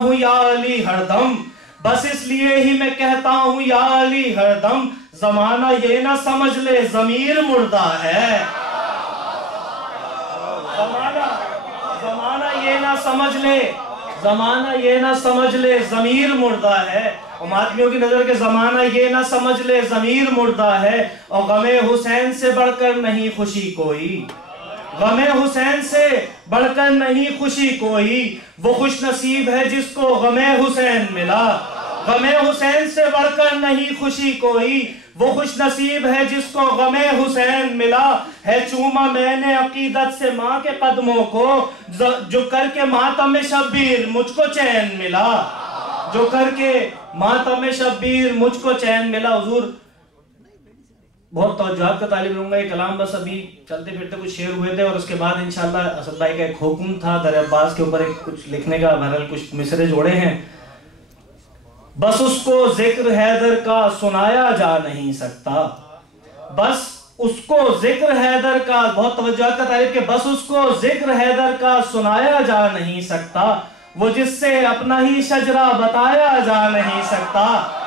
हूँ या अली हरदम, बस इसलिए ही मैं कहता हूँ या अली हरदम। जमाना ये ना समझ ले ज़मीर मुर्दा है, जमाना ये ना समझ ले, जमाना ये ना समझ ले ज़मीर मुर्दा है। और मातमियों की नजर के जमाना ये ना समझ ले ज़मीर मुर्दा है। और गमे हुसैन से बढ़कर नहीं खुशी कोई, गमे हुसैन से बढ़कर नहीं खुशी कोई। वो खुश नसीब है जिसको गमे हुसैन मिला, गमे हुसैन से बढ़कर नहीं खुशी कोई। वो खुश नसीब है जिसको गमे हुसैन मिला। है चूमा मैंने अकीदत से माँ के कदमों को, जो करके मातम शब्बीर मुझको चैन मिला, जो करके मातम शब्बीर मुझको चैन मिला। हुजूर बहुत तवज्जुहात का तालिब रहूंगा। ये कलाम बस अभी चलते फिरते कुछ शेर हुए थे और उसके बाद इंशाल्लाह असद भाई का एक हुक्म था दर अब्बास के ऊपर एक कुछ लिखने का, बहरहाल कुछ मिसरे जोड़े हैं। बस उसको जिक्र हैदर का सुनाया जा नहीं सकता, बस उसको जिक्र हैदर का, बहुत तवज्जुहात का तालिब के, बस उसको जिक्र हैदर का सुनाया जा नहीं सकता। वो जिससे अपना ही शजरा बताया जा नहीं सकता।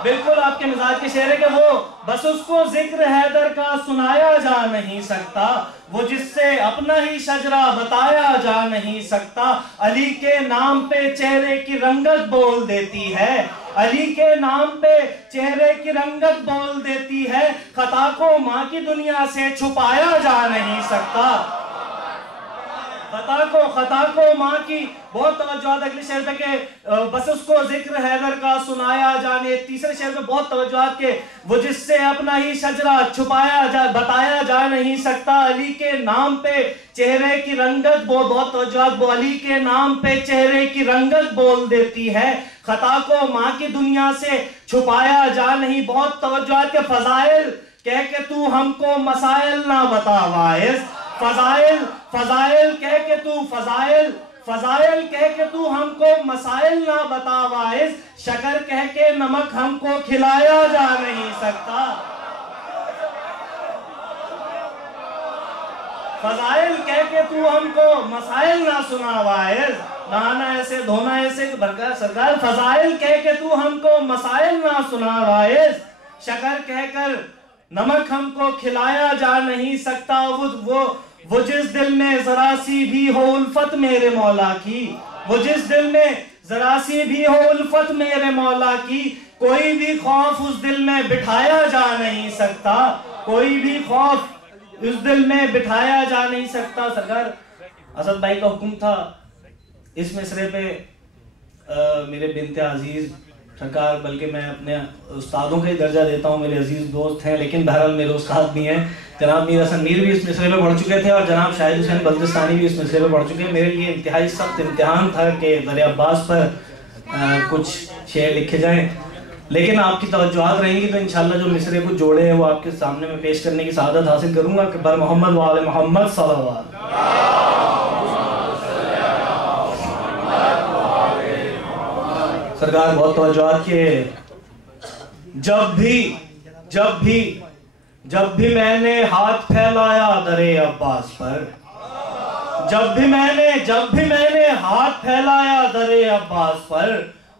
बिल्कुल आपके मिजाज के शेर है कि वो बस उसको जिक्र हैदर का सुनाया जा नहीं सकता। वो जिससे अपना ही शजरा बताया जा नहीं सकता। अली के नाम पे चेहरे की रंगत बोल देती है, अली के नाम पे चेहरे की रंगत बोल देती है। खता को माँ की दुनिया से छुपाया जा नहीं सकता, खता को माँ की। बहुत तवज्जुहात अगले शेर पे के बस उसको जिक्र हैदर का सुनाया जाने। तीसरे शेर पे बहुत तवज्जुहात के, वो जिससे अपना ही शजरा छुपाया जा बताया जा नहीं सकता। अली के नाम पे चेहरे की रंगत, बहुत तवज्जुहात, वो अली के नाम पे चेहरे की रंगत बोल देती है। खता को माँ की दुनिया से छुपाया जा नहीं। बहुत तवज्जुहात के फजाइल कह के तू हमको मसाइल ना बता वाइस, फजाइल फजाइल कह के तू फजाइल फजाइल कह के तू हमको मसाइल ना बता वाइस। शक्कर कह के नमक हमको खिलाया जा नहीं सकता, फजाइल कह के तू हमको मसाइल ना सुना वाइस। नहाना ऐसे धोना ऐसे सरकार, फजाइल कह के तू हमको मसाइल ना सुना वाइस। शक्कर कहकर नमक हमको खिलाया जा नहीं सकता। वो जिस दिल में जरा सी भी हो उल्फत मेरे मौला की, वो जिस दिल में जरा सी भी हो उल्फत मेरे मौला की। कोई भी खौफ उस दिल में बिठाया जा नहीं सकता, कोई भी खौफ उस दिल में बिठाया जा नहीं सकता। सरकार असद भाई का हुक्म था इस मिसरे पे मेरे बिन्ते अजीज सरकार, बल्कि मैं अपने उस्तादों का ही दर्जा देता हूँ, मेरे अजीज दोस्त हैं लेकिन बहरहाल मेरे उस्ताद भी हैं। जनाब मीर हसन मीर भी इस मिसरे में पढ़ चुके थे और जनाब शाहिद हुसैन बल्तिस्तानी भी इस मिसरे में पढ़ चुके हैं। मेरे लिए इंतहाई सख्त इम्तिहान था कि दर अब्बास पर कुछ शेर लिखे जाएं, लेकिन आपकी तवज्जुहात रहेंगी तो इंशाल्लाह जो मिसरे कुछ जोड़े हैं वो आपके सामने में पेश करने की सआदत हासिल करूँगा कि बर मोहम्मद व आले मोहम्मद सल्लल्लाहु। सरकार बहुत तवज्जुहात के, जब भी मैंने हाथ फैलाया दरे अब्बास पर, जब भी मैंने हाथ फैलाया दरे अब्बास पर,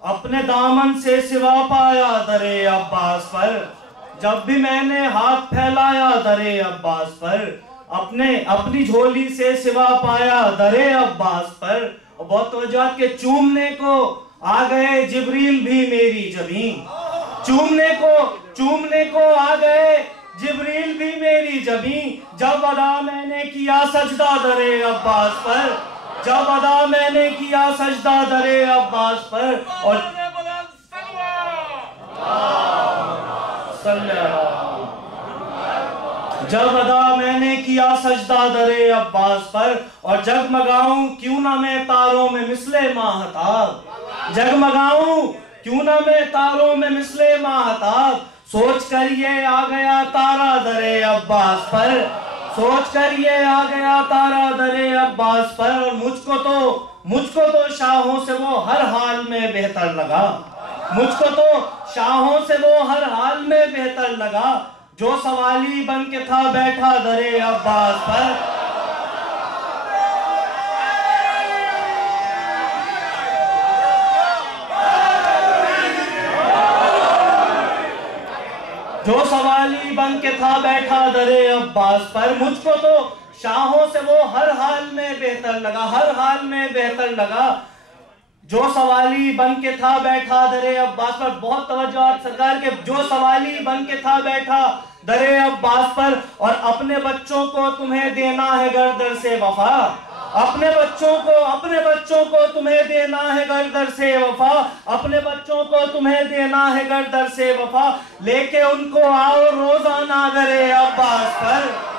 अपने दामन से सिवा पाया दरे अब्बास पर। जब भी मैंने हाथ फैलाया दरे अब्बास पर, अपनी झोली से सिवा पाया दरे अब्बास पर। और बहुत तवज्जुहात के, चूमने को आ गए जिब्रील भी मेरी जबीं, चूमने को आ गए जिब्रील भी मेरी जबीं। जब अदा मैंने किया सजदा दरे अब्बास पर, जब अदा मैंने किया सजदा दरे अब्बास पर। और जब अदा मैंने किया सजदा दरे अब्बास पर। और जगमगाऊं क्यों ना मैं तारों में मिसले माहताब, जगमगाऊं क्यों ना मैं तारों में मिसले माहताब। सोच कर ये आ गया तारा दरे अब्बास पर, सोच कर ये आ गया तारा दरे अब्बास पर। और मुझको तो शाहों से वो हर हाल में बेहतर लगा, मुझको तो शाहों से वो हर हाल में बेहतर लगा। जो सवाली बन के था बैठा दरे अब्बास पर, जो सवाली बन के था बैठा दरे अब्बास पर, मुझको तो शाहों से वो हर हाल में बेहतर लगा, हर हाल में बेहतर लगा। जो सवाली बन के था बैठा दरे अब्बास पर, बहुत तवज्जो आप सरकार के, जो सवाली बन के था बैठा दरे अब्बास पर, और अपने बच्चों को तुम्हें देना है गर्दर से वफा, अपने बच्चों को तुम्हें देना है गर्दर से वफा, अपने बच्चों को तुम्हें देना है गर्दर से वफा, लेके उनको आओ रोजाना दरे अब्बास पर।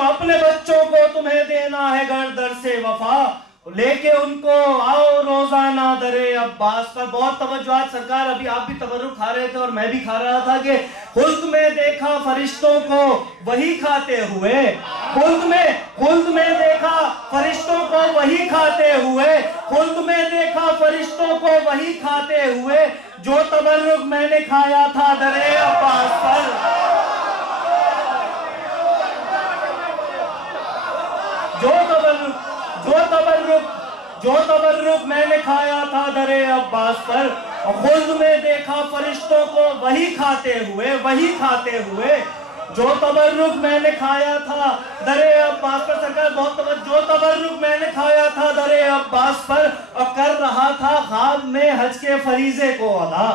अपने बच्चों को तुम्हें देना है गर्दर से वफा, लेके उनको आओ रोजाना दरे अब्बास पर। बहुत तवज्जो सरकार, अभी आप भी तबर्रुक खा रहे थे और मैं भी खा रहा था कि खुल्द में देखा फरिश्तों को वही खाते हुए, खुल्द में देखा फरिश्तों को वही खाते हुए, खुल्द में देखा फरिश्तों को वही खाते हुए, जो तबर्रुक मैंने खाया था दरे अब्बास पर, जो तबर्रुक मैंने खाया था दरे अब्बास पर, और खुद में देखा फरिश्तों को वही खाते हुए, जो तबर्रुक मैंने खाया था दरे अब्बास पर। सरकार बहुत जो तबर्रुक मैंने खाया था दरे अब्बास पर, और कर रहा था ख्वाब में हज के फरीजे को अदा,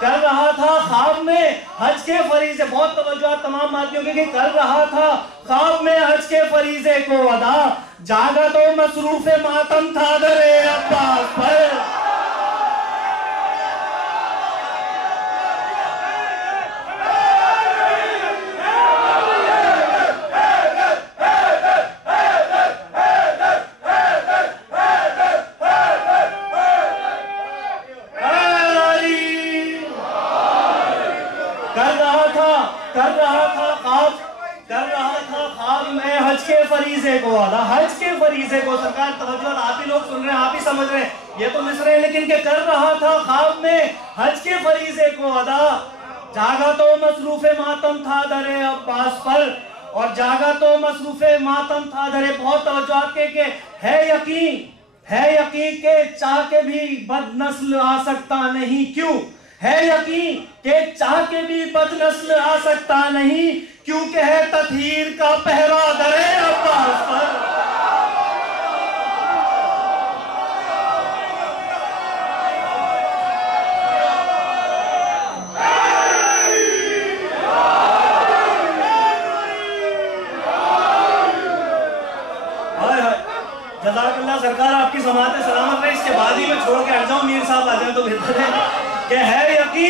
कर रहा था ख्वाब में हज के फरीजे, बहुत तवज्जो तमाम बातियों की, कर रहा था ख्वाब में हज के फरीजे को अदा, जागा तो मसरूफ मातम था दरे अब्बास पर। हज के फरीजे को सरकार तवज्जो, आप ही लोग सुन रहे हैं, आप ही समझ रहे हैं, ये तो मिस रहे हैं, लेकिन के कर रहा था ख्वाब में हज के फरीजे को अदा, जागा तो मसरूफे मातम था दरे अब्बास पर, और जागा तो मसरूफे मातम था दरे। बहुत तवज्जो के है यकीन के चाह के भी बदनस्ल आ सकता नहीं, क्यों है यकीन के चाह के भी बदनस्ल आ सकता नहीं, क्योंकि है तत्हीर का पहरा दरे अब्बास पर। जज़ाकल्लाह सरकार, आपकी समात सलामत रहे। इसके बाद ही मैं छोड़ के हट जाऊं, मीर साहब आ जाए तो बेहतर है। कि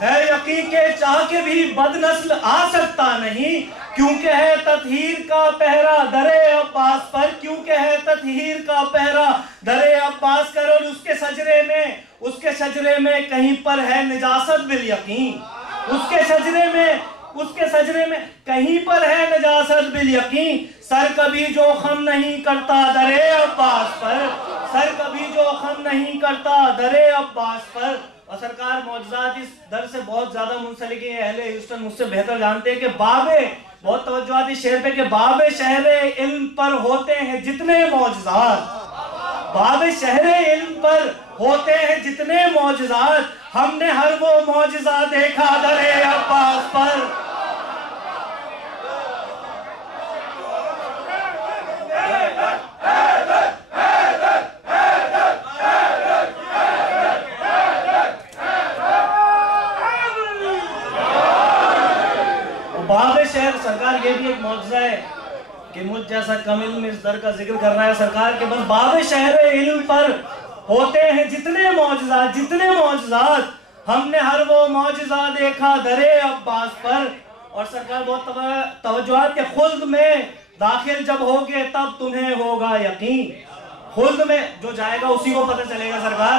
है यकीन के चाह के भी बदनस्ल आ सकता नहीं, क्योंकि है तत्हीर का पहरा दरे अब्बास पर, क्योंकि है तत्हीर का पहरा दरे अब्बास कर। और उसके सजरे में कहीं पर है निजासत बिल यकीन, उसके सजरे में कहीं पर है निजासत बिल यकीन, सर कभी जोखम नहीं करता दरे अब्बास पर, सर कभी जोखम नहीं करता दरे अब्बास पर। और सरकार मौजज़ात इस दर से बहुत ज्यादा मुंसलिक है, अहले ह्यूस्टन मुझसे बेहतर जानते हैं कि बाबे, बहुत तवज्जो इस शेर पे, कि बाबे शहरे इल्म पर होते हैं जितने मौजज़ात, बाबे शहरे इल्म पर होते हैं जितने मौजज़ात, हमने हर वो मौजज़ा देखा दरे अब्बास पर। बाबे शहर सरकार, ये भी एक मौजज़ा है कि मुझ जैसा कमिल इस दर का जिक्र कर रहा है सरकार के, बस बाबे शहर इल्म पर होते हैं जितने मौजज़ात, हमने हर वो मौजज़ा देखा दरे अब्बास पर। और सरकार बहुत तवज्जो के, खुल्द में दाखिल जब होगे तब तुम्हें होगा यकीन, खुल्द में जो जाएगा उसी को पता चलेगा सरकार,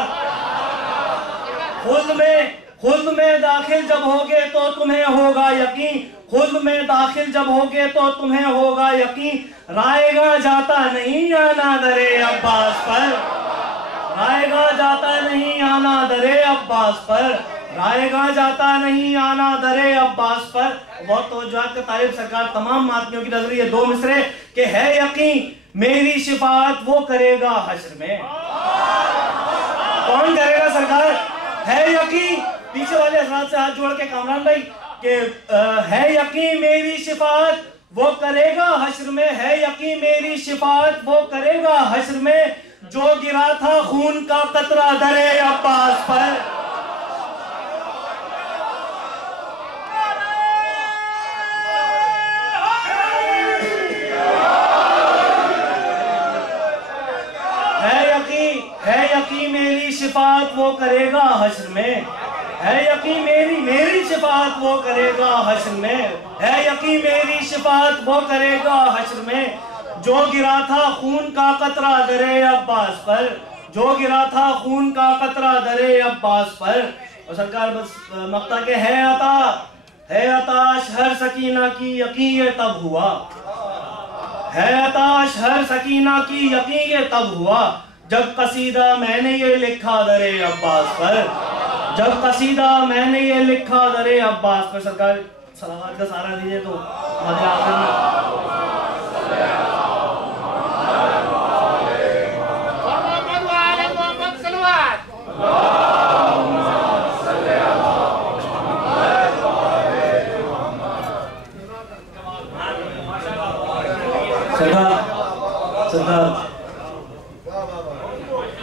खुल्द में दाखिल जब होगे तो तुम्हें होगा यकीन, खुल्द में दाखिल जब होगे तो तुम्हें होगा यकीन, रायगा जाता नहीं आना दरे अब्बास पर, रायगा जाता नहीं आना दरे अब्बास पर, रायगा जाता नहीं आना दरे अब्बास पर। बहुत तवज्जुहात का तारीफ सरकार तमाम मातमियों की नजर ये दो मिसरे के है यकीन मेरी शिफात वो करेगा हश्र में। कौन करेगा सरकार? है यकीन, पीछे वाले हजरात से हाथ जोड़ के कामरान भाई के है यकीन मेरी शिफात वो करेगा हश्र में, है यकीन मेरी शिफात वो करेगा हश्र में, जो गिरा था खून का कतरा दरे अब्बास पर। है यकीन मेरी शिफात वो करेगा हश्र में, है यकीन मेरी शिफात वो करेगा हश्र में, है यकीन मेरी शिफात वो करेगा हश्र में, जो गिरा था खून का कतरा दरे अब्बास पर, जो गिरा था खून का कतरा दरे अब्बास पर। और सरकार बस मक्ता के है अताश हर सकीना की यकीन ये तब हुआ, है अताश हर सकीना की यकीन ये तब हुआ, जब कसीदा मैंने ये लिखा दरे अब्बास पर, जब कसीदा मैंने ये लिखा दरे अब्बास पर। सरकार सलावत का सारा दीजिए तो सरकार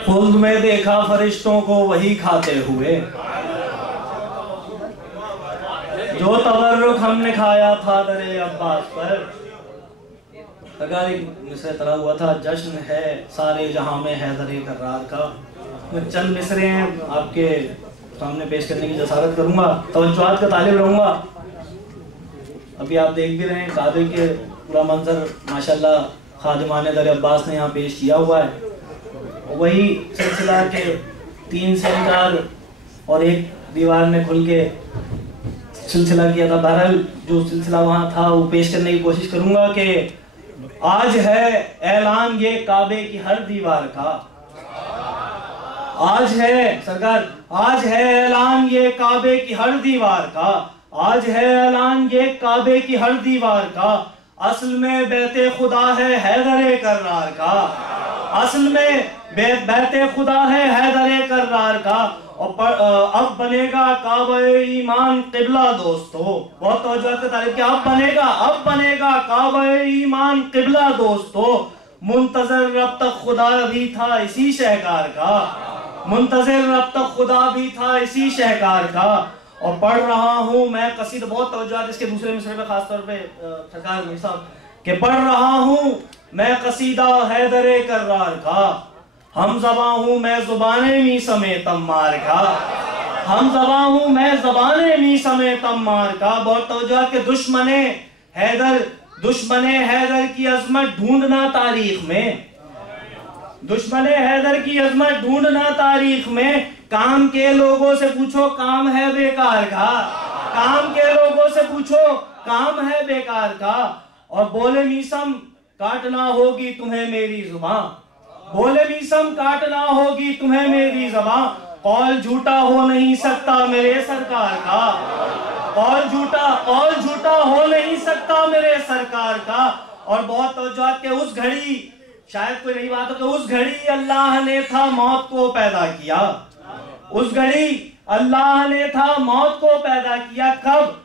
खुद में देखा फरिश्तों को वही खाते हुए, जो तबर्रुक हमने खाया था दरे अब्बास पर। सरकार एक मिसरे तरा हुआ था, जश्न है सारे जहां में हैदरे कर्रार का। मैं चंद मिसरे हैं आपके सामने पेश करने की जसारत करूंगा, तवज्जुहात का तालिब रहूंगा। अभी आप देख भी रहे हैं काबे के पूरा मंजर माशाल्लाह खादिमान दरे अब्बास ने यहाँ पेश किया हुआ है। वही सिलसिला के 3 सेंटर और एक दीवार ने खुल के सिलसिला किया था। बहरहाल जो सिलसिला वहाँ था वो पेश करने की कोशिश करूंगा कि आज है ऐलान ये काबे की हर दीवार का, आज है सरकार, आज है ऐलान ये काबे की हर दीवार का, आज है ऐलान ये काबे की हर दीवार का, असल में बैते खुदा है हैदरे कर्रार का, असल में बैते खुदा है हैदरे कर्रार का। और अब बनेगा काबे ईमान किबला दोस्तों, बहुत तवज्जो से तारीफ किया। अब बनेगा काबे ईमान किबला दोस्तों, मुंतजर अब तक खुदा भी था इसी शहकार का, मुंतजर अब तक खुदा भी था इसी शहकार का। और पढ़ रहा हूँ मैं कसीदा, बहुत तवज्जो इसके दूसरे मिसरे में खास तौर पे सरकार मीर साहब के, पढ़ रहा हूँ मैं कसीदा हैदरे कर्रार का, हम ज़बां हूँ मैं ज़ुबाने मी समेत अम्मार का, हम ज़बां हूँ मैं ज़बाने मी समेत अम्मार का। बहुत तवज्जो के दुश्मने हैदर की अजमत ढूंढना तारीख में, दुश्मने हैदर की अजमत ढूंढना तारीख में, काम के लोगों से पूछो काम है बेकार का, काम के लोगों से पूछो काम है बेकार का। और बोले मीसम काटना होगी तुम्हें मेरी जुबां, बोले मीसम काटना होगी तुम्हें मेरी ज़बां, कौल झूठा हो नहीं सकता मेरे सरकार का, कौल झूठा हो नहीं सकता मेरे सरकार का। और बहुत तवज्जो के उस घड़ी, शायद कोई नई बात हो, कि उस घड़ी अल्लाह ने था मौत को पैदा किया, उस घड़ी अल्लाह ने था मौत को पैदा किया। कब?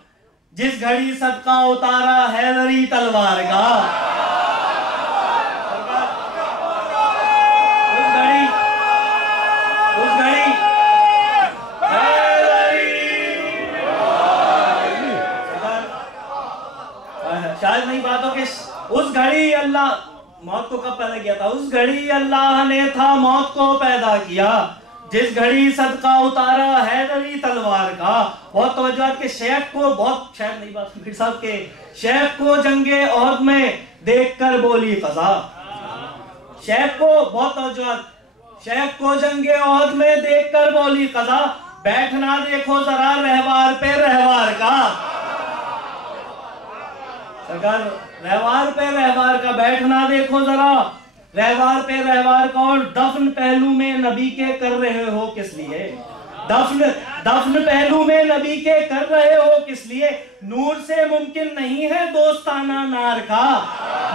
जिस घड़ी सदका उतारा हैदरी तलवार का, शायद नहीं बात हो कि उस घड़ी अल्लाह मौत को कब पैदा किया था, उस घड़ी अल्लाह ने था मौत को पैदा किया, जिस घड़ी सदका उतारा हैदरी तलवार का। बहुत तवज्जो के शेख को, बहुत शायद नहीं बात मीर साहब के, शेख को जंगे ओहद में देखकर बोली कज़ा, शेख को बहुत तवज्जो, शेख को जंगे ओहद में देखकर बोली कज़ा, बैठना देखो जरा रहवार पे रहवार का, सरकार रहवार पे रहवार का बैठना देखो जरा रहवार पे रहवार का। और दफन पहलू में नबी के कर रहे हो किस लिए, दफन पहलू में नबी के कर रहे हो किस लिए? नूर से मुमकिन नहीं है दोस्ताना नार का,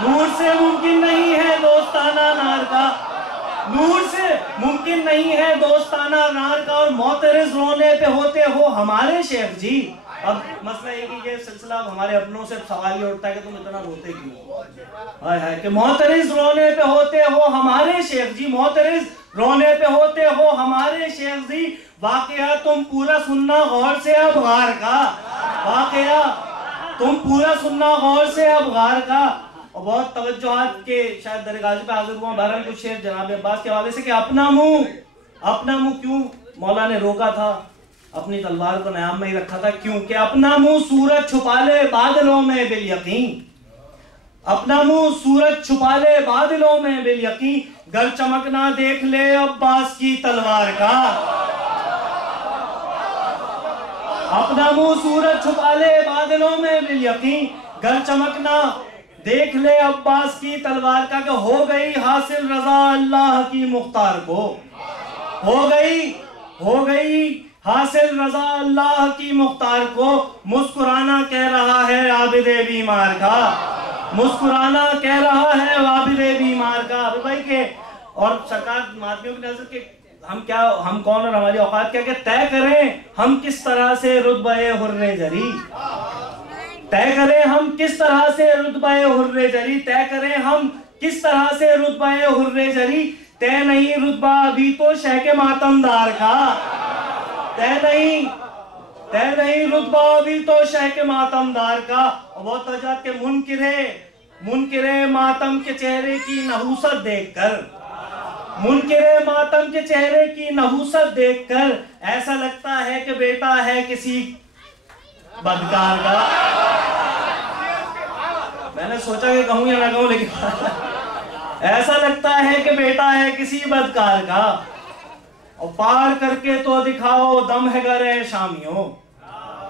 नूर से मुमकिन नहीं है दोस्ताना नार का, नूर से मुमकिन नहीं है दोस्ताना नार का। और मोतरज रोने पे होते हो हमारे शेख जी। अब मसला ये कि ये सिलसिला हमारे अपनों से सवाल ये उठता है कि तुम इतना रोते क्यों? हाय हाय कि मोतरज रोने पे होते हो हमारे शेख जी, मोतरज रोने पे होते हो हमारे शेख जी। वाकया तुम पूरा सुनना गौर से अब गार का, वाकया तुम पूरा सुनना गौर से अब गार का। और बहुत तवज्जुहात के शायद दरगाह पे हाजिर हुआ। बहरहाल कुछ शेर जनाब अब्बास के हवाले से कि अपना मुंह क्यों मौला ने रोका था, अपनी तलवार को नयाम में ही रखा था क्यों? कि अपना मुंह सूरज छुपा ले बादलों में बिल यकीन, अपना मुंह सूरज छुपा ले बादलों में बिल यकीन। गर चमकना देख ले अब्बास की तलवार का, अपना मुंह सूरज छुपा ले बादलों में बिल यकीन। गर चमकना देख ले अब्बास की तलवार का। कि हो गई हासिल रजा अल्लाह की मुख्तार को, हो गई हासिल रजा अल्लाह की मुख्तार को। मुस्कुराना कह रहा है आबिदे बीमार का, मुस्कुराना कह रहा है आबिदे बीमार का। अभी भाई के और सरकार माध्यमियों की नजर के हम कौन और हमारी औकात क्या तय करें हम किस तरह से रुतबे हुर्रे जरी, तय करें हम किस तरह से रुतबे हुर्रे जरी, तय करें हम किस तरह से रुतबे हुर्रे जरी। तय नहीं रुतबा अभी तो शह के मातमदार का, तय नहीं रुतबा अभी तो शह के मातमदार का। और बहुत वजह के मुनकिरे मातम के चेहरे की नहूसत देखकर, मुनकिरे मातम के चेहरे की नहूसत देखकर ऐसा लगता है कि बेटा है किसी बदकार का। मैंने सोचा कि कहूं या ना कहूं, लेकिन ऐसा लगता है कि बेटा है किसी बदकार का। और पार करके तो दिखाओ दम है गर शामियों,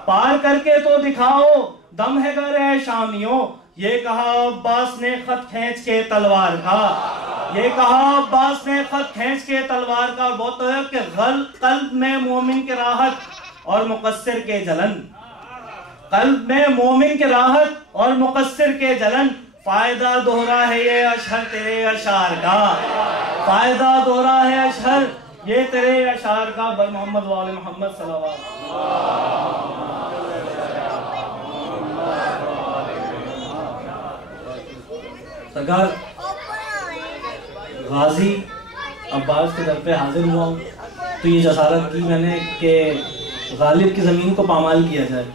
पार करके तो दिखाओ दम है गर शामियों। ये कहा अब्बास ने खत खींच के तलवार का, ये कहा अब्बास ने खत खींच के तलवार का। और बहुत है कि कल्ब में मोमिन की राहत और मुकस्सिर के जलन, कल्ब में मोमिन की राहत और मुकस्सिर के जलन। फायदा दोहरा है ये अशहर तेरे अशार का, फायदा दोहरा है अशहर ये तेरे अशार का। बर मोहम्मद वाले मोहम्मद सल्लल्लाहु। सरकार गाजी अब्बास के दर पे हाजिर हुआ हूँ तो ये जसारत की मैंने कि गालिब की ज़मीन को पामाल किया जाए।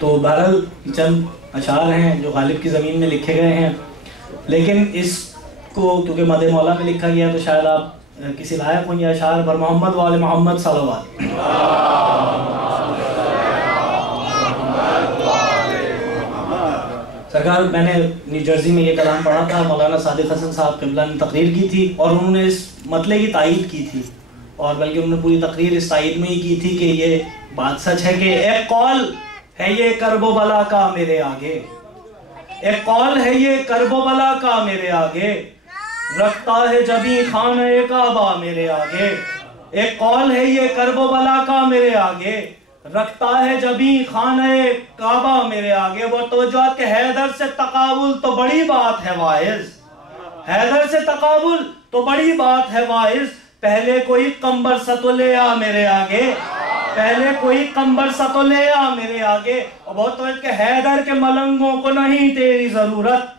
तो बहरहाल चंद अशार हैं जो गालिब की ज़मीन में लिखे गए हैं, लेकिन इसको क्योंकि मद मौला में लिखा गया तो शायद आप किसी लायक हों। ये अशार बर मोहम्मद वाले मोहम्मद सल्लल्लाहु। सरकार मैंने न्यू जर्सी में ये कलाम पढ़ा था, मौलाना सादिक हसन साहब क़िबला ने तकरीर की थी और उन्होंने इस मतले की तायीद की थी। और बल्कि उन्होंने पूरी तकरीर इस तायीद में ही की थी कि ये बात सच है कि एक कौल है ये करबो बला का मेरे आगे, एक कौल है ये करबो बला का मेरे आगे। रखता है जबी खाने काबा मेरे आगे, एक कौल है ये करबो बला का मेरे आगे। रखता है जबी खाने काबा मेरे आगे। वो तो जो के हैदर से तकाबुल तो बड़ी बात है वाइज, हैदर से तकाबुल तो बड़ी बात है वाइज। पहले कोई कंबर सतो ले आ मेरे आगे, पहले कोई कंबर सतो ले आ मेरे आगे। और बहुत तो के हैदर के मलंगों को नहीं तेरी जरूरत,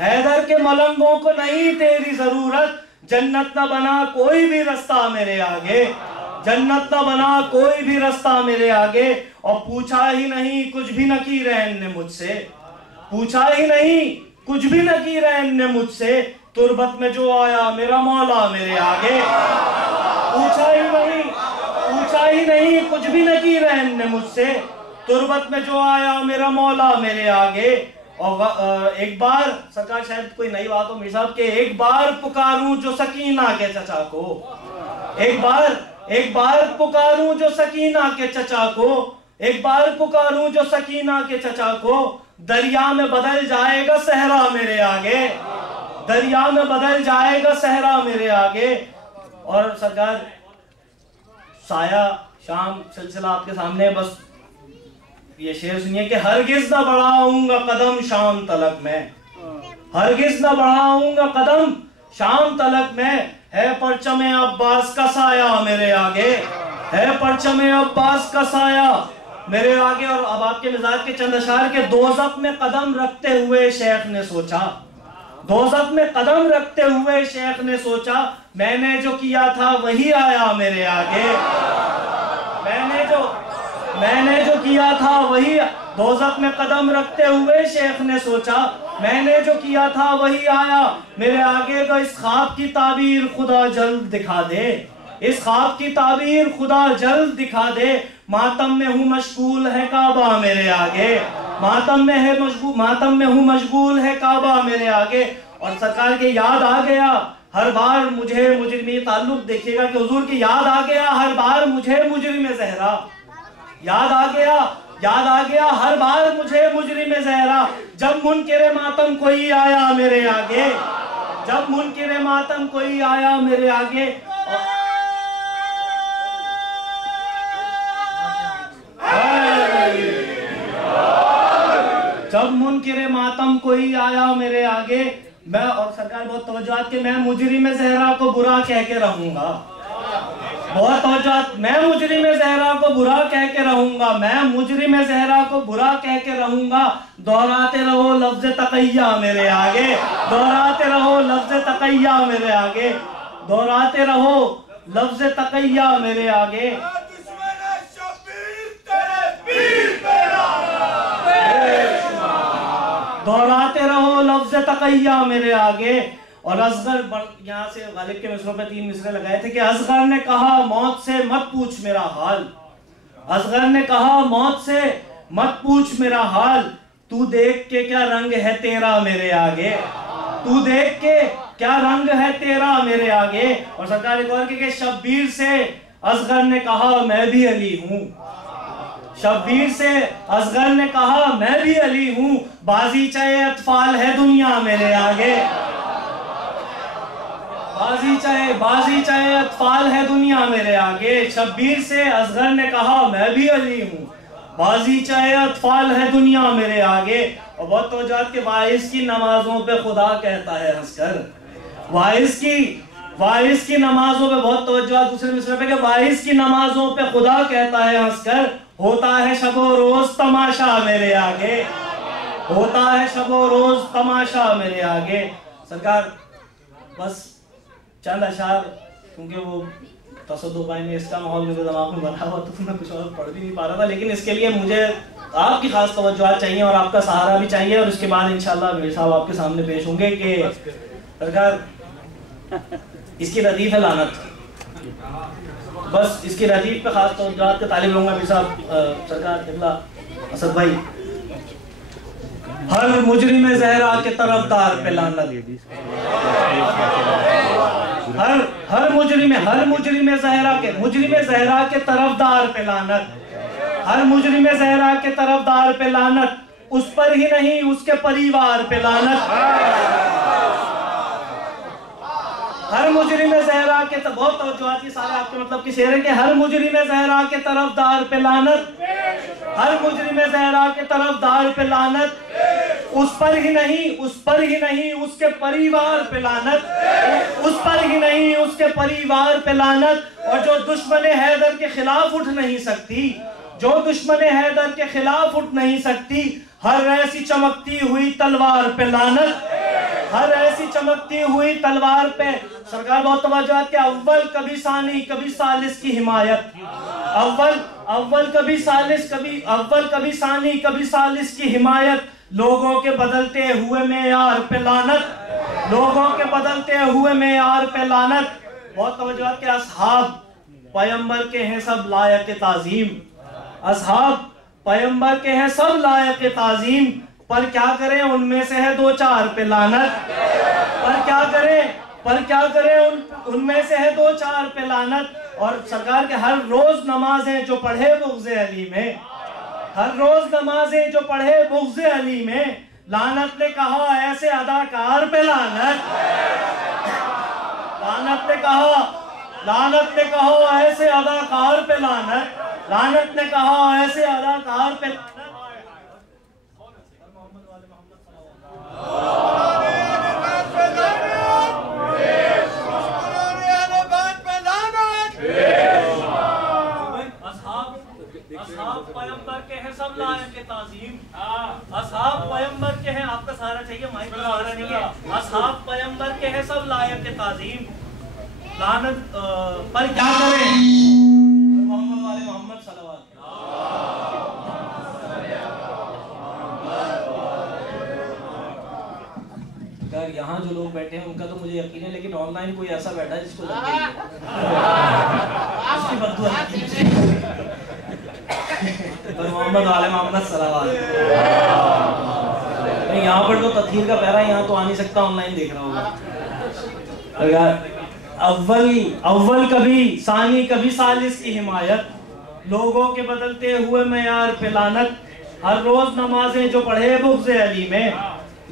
हैदर के मलंगों को नहीं तेरी जरूरत। जन्नत न बना कोई भी रास्ता मेरे आगे, जन्नत न बना कोई भी रास्ता मेरे आगे। और पूछा ही नहीं कुछ भी न की रैन ने मुझसे, पूछा ही नहीं कुछ भी न की रैन ने मुझसे। तुरबत में जो आया मेरा मौला मेरे आगे, पूछा ही नहीं कुछ भी न की रैन ने मुझसे। तुरबत में जो आया मेरा मौला मेरे आगे। और एक बार सरकार शायद कोई नई बात हो मेरे साहब के, एक बार पुकारूं जो सकीना के चचा को, एक बार पुकारूं जो सकीना के चचा को, एक बार पुकारूं जो सकीना के चचा को। दरिया में बदल जाएगा सहरा मेरे आगे, दरिया में बदल जाएगा सहरा मेरे आगे। और सरकार साया शाम सिलसिला आपके सामने, बस ये शेर सुनिए कि हरगिज न बढ़ाऊंगा कदम शाम तलक में, हरगिज न बढ़ाऊंगा कदम शाम तलक में, है परचमे अब्बास का साया मेरे आगे, है परचमे अब्बास का साया मेरे आगे। और अब आपके मिजाज के चंद अशार के दोज़ख में कदम रखते हुए शेख ने सोचा, दोज़ख में कदम रखते हुए शेख ने सोचा, मैंने जो किया था वही आया मेरे आगे, मैंने जो किया था वही। दोज़ख में कदम रखते हुए शेख ने सोचा, मैंने जो किया था वही आया मेरे आगे। तो इस ख्वाब की ताबीर खुदा जल्द दिखा दे, इस ख्वाब की ताबीर खुदा जल्द दिखा दे, मातम में हूँ मशगूल है काबा मेरे आगे, मातम में हूँ मशगूल है काबा मेरे आगे। और सरकार के याद आ गया हर बार मुझे मुजरिम, ताल्लुक देखिएगा कि हुजूर की याद आ गया हर बार मुझे मुजरिम ज़हरा, याद आ गया हर बार मुझे मुजरिम ज़हरा, जब मुनकिर मातम कोई आया मेरे आगे, जब मुनकिर मातम कोई आया मेरे आगे। जब मुनकिर मातम कोई आया मेरे आगे, मैं और सरकार बहुत तवज्जुहात के, मैं मुजरिम ज़हरा को बुरा कह के रहूंगा, बहुत तवज्जुहात, मैं मुजरिम ज़हरा को बुरा कह के रहूंगा, मैं मुजरिम ज़हरा को बुरा कह के रहूंगा। दोहराते रहो लफ्ज़ तक़य्या मेरे आगे, दोहराते रहो लफ्ज़ तक़य्या मेरे आगे, दोहराते रहो लफ्ज़ तक़य्या मेरे आगे। दोहराते रहो लफ्ज़ तक़य्या मेरे आगे। और असगर यहाँ से गालिब के मिसरों पे 3 मिसरे लगाए थे कि असगर ने कहा मौत से मत पूछ मेरा हाल, असगर ने कहा मौत से मत पूछ मेरा हाल, तू देख के क्या रंग है तेरा मेरे आगे, तू देख के क्या रंग है तेरा मेरे आगे। और सरकार एक और कि शब्बीर से असगर ने कहा मैं भी अली हूँ, शब्बीर से असगर ने कहा मैं भी अली हूँ, बाजी चाहे अतफाल है दुनिया मेरे आगे, बाजी चाहे अतफाल है दुनिया मेरे आगे। शब्बीर से असगर ने कहा मैं भी अली हूँ, बाजी चाहे अतफाल है दुनिया मेरे आगे। और बहुत तवज्जुहात के वाइस की नमाजों पे खुदा कहता है हंसकर, वाइस की नमाजों पे बहुत तवज्जुहात दूसरे मिसरे पे कि वाइस की नमाजों पे खुदा कहता है हंसकर, होता है शबो रोज तमाशा मेरे आगे, होता है शबो रोज तमाशा मेरे आगे। सरकार बस चंद अशार, क्योंकि वो तसद्दुक़ में इसका माहौल मेरे दिमाग में बना हुआ तो मैं कुछ और पढ़ भी नहीं पा रहा था, लेकिन इसके लिए मुझे आपकी खास तवज्जुहात चाहिए और आपका सहारा भी चाहिए। और उसके बाद इंशाल्लाह मेरे साहब आपके सामने पेश होंगे कि सरकार इसकी रदीफ है लानत, बस इसकी रदीफ पे खास तवज्जुहात का तालिब लूंगा मेरे साहब सरकार किबला असद भाई। हर मुजरिम ज़हरा के तरफदार पे लानत, हर मुजरिम ज़हरा के तरफदार पे लानत, हर मुजरिम ज़हरा के तरफदार पे लानत, उस पर ही नहीं उसके परिवार पे लानत। हर मुजरिम ज़हरा के, बहुत तवज्जुहात की सारे आपके मतलब की शेर है कि हर मुजरिम ज़हरा के तरफदार पे लानत, हर मुजरिम ज़हरा के तरफदार पे लानत, उस पर ही नहीं उसके परिवार पे लानत, उस पर ही नहीं उसके परिवार पे लानत। और जो दुश्मन हैदर के खिलाफ उठ नहीं सकती, जो दुश्मन हैदर के खिलाफ उठ नहीं सकती, हर ऐसी चमकती हुई तलवार पे लानत, हर ऐसी चमकती हुई तलवार पे। सरकार बहुत तवज्जुहात के, अव्वल कभी सानी कभी सालिस की हिमायत, अव्वल कभी सानी कभी सालिस की हिमायत, लोगों के बदलते हुए मेयार पे लानत, लोगों के बदलते हुए मेयार पे लानत। बहुत तवज्जुहात के, असहाब पैगंबर के हैं सब लायक ताजीम, असहाब पैगंबर के हैं सब लायक ताजीम, पर क्या करें उनमें से है 2-4 पे लानत, पर क्या करें उनमें से है 2-4 पे लानत। और सरकार के हर रोज नमाजें जो पढ़े बुग़्ज़े अली में, हर रोज नमाजें जो पढ़े बुग़्ज़े अली में, लानत ने कहा ऐसे अदाकार पे लानत, लानत ने कहा लानत ने कहो ऐसे अदाकार पे लानत, लानत ने कहा ऐसे अदाकार पे लानत। असहाब पैगंबर के हैं, सब लायक के ताज़ीम। असहाब पैगंबर के हैं, आपका सहारा चाहिए, माइक का सहारा नहीं है। असहाब पैगंबर के हैं, सब लायक के ताज़ीम। लानत पर क्या करें? मोहम्मद वाले मोहम्मद सल्लल्लाहु अलैहि वसल्लम। यहाँ जो लोग बैठे हैं उनका तो मुझे यकीन है, लेकिन ऑनलाइन कोई ऐसा बैठा है जिसको लग गई है। उसकी बददुआ लगी मुझे। पर मोहम्मद वाले मोहम्मद सल्लल्लाहु अलैहि वसल्लम। यहाँ पर तो तथहीर का पहरा, यहाँ तो आ नहीं सकता, ऑनलाइन देख रहा होगा। अव्वल कभी सानी कभी सालिस की हिमायत, लोगों के बदलते हुए मयार पे लानत। हर रोज नमाजें जो पढ़े बुग़्ज़ अली में,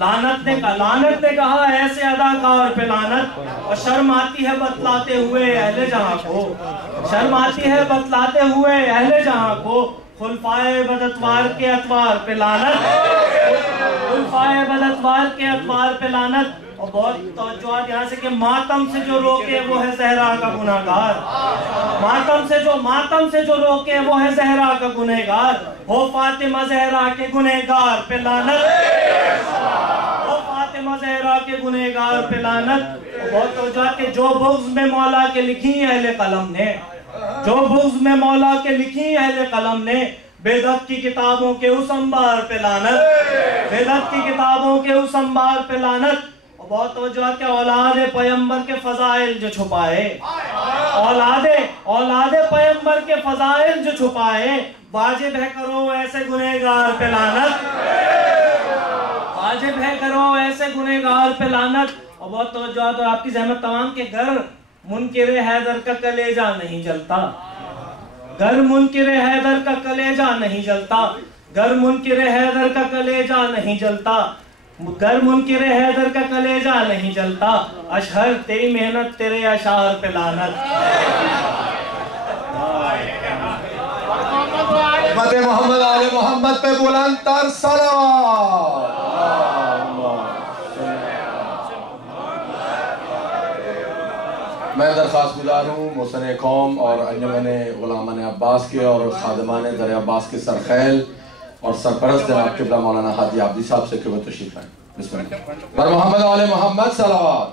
लानत ने कहा ऐसे अदाकार पे लानत। और शर्म आती है बतलाते हुए अहले जहां को, शर्म आती है बतलाते हुए अहले जहां को। खुलफाए बदअतवार के अतवार पे लानत, खुलफाए बदअतवार के अतवार पे लानत। और बहुत तवज्जो यहाँ से कि मातम से जो रोके वो है ज़हरा का गुनहगार, मातम से जो रोके वो है ज़हरा का गुनहगार। हो फातिमा ज़हरा के गुनहगार पे लानत, हो फातिमा ज़हरा के गुनहगार पे लानत। बहुत तवज्जो कि जो बुग़्ज़ में मौला के लिखी अहले कलम ने, जो बुग़्ज़ में मौला के लिखी अहले कलम ने। बेदत की किताबों के उस अंबार पे लानत, बेदत की किताबों के उस अंबार पे लानत। और बहुत तवज्जो कि औलादे पैगंबर के फजाइल जो छुपाए, औलादे पैगंबर के फजाइल जो छुपाए। वाजिब है करो ऐसे गुनहगार पे लानत, वाजिब है करो ऐसे गुनहगार पे लानत। और बहुत तवज्जो तो आपकी ज़हमत तमाम के घर मुनकिर हैदर का कलेजा नहीं जलता, घर मुनकिर हैदर का कलेजा नहीं जलता, घर मुनकिर हैदर का कलेजा नहीं जलता, घर मुनकिर हैदर का कलेजा नहीं जलता। अशहर तेरी मेहनत तेरे अशार पे लानत। मोहम्मद आले मोहम्मद पे बुलंद तर सलावत। मैं दरख्वास्त गुजार हूँ मुहसिन कौम और अंजुमन गुलामान अब्बास के और खादिमान दर अब्बास के सरखैल और सरपरस्त जनाब क़िबला मौलाना हादी आबदी साहब से कि वो तशरीफ लाएं। बिस्मिल्लाह। मोहम्मद आले मोहम्मद सलावत।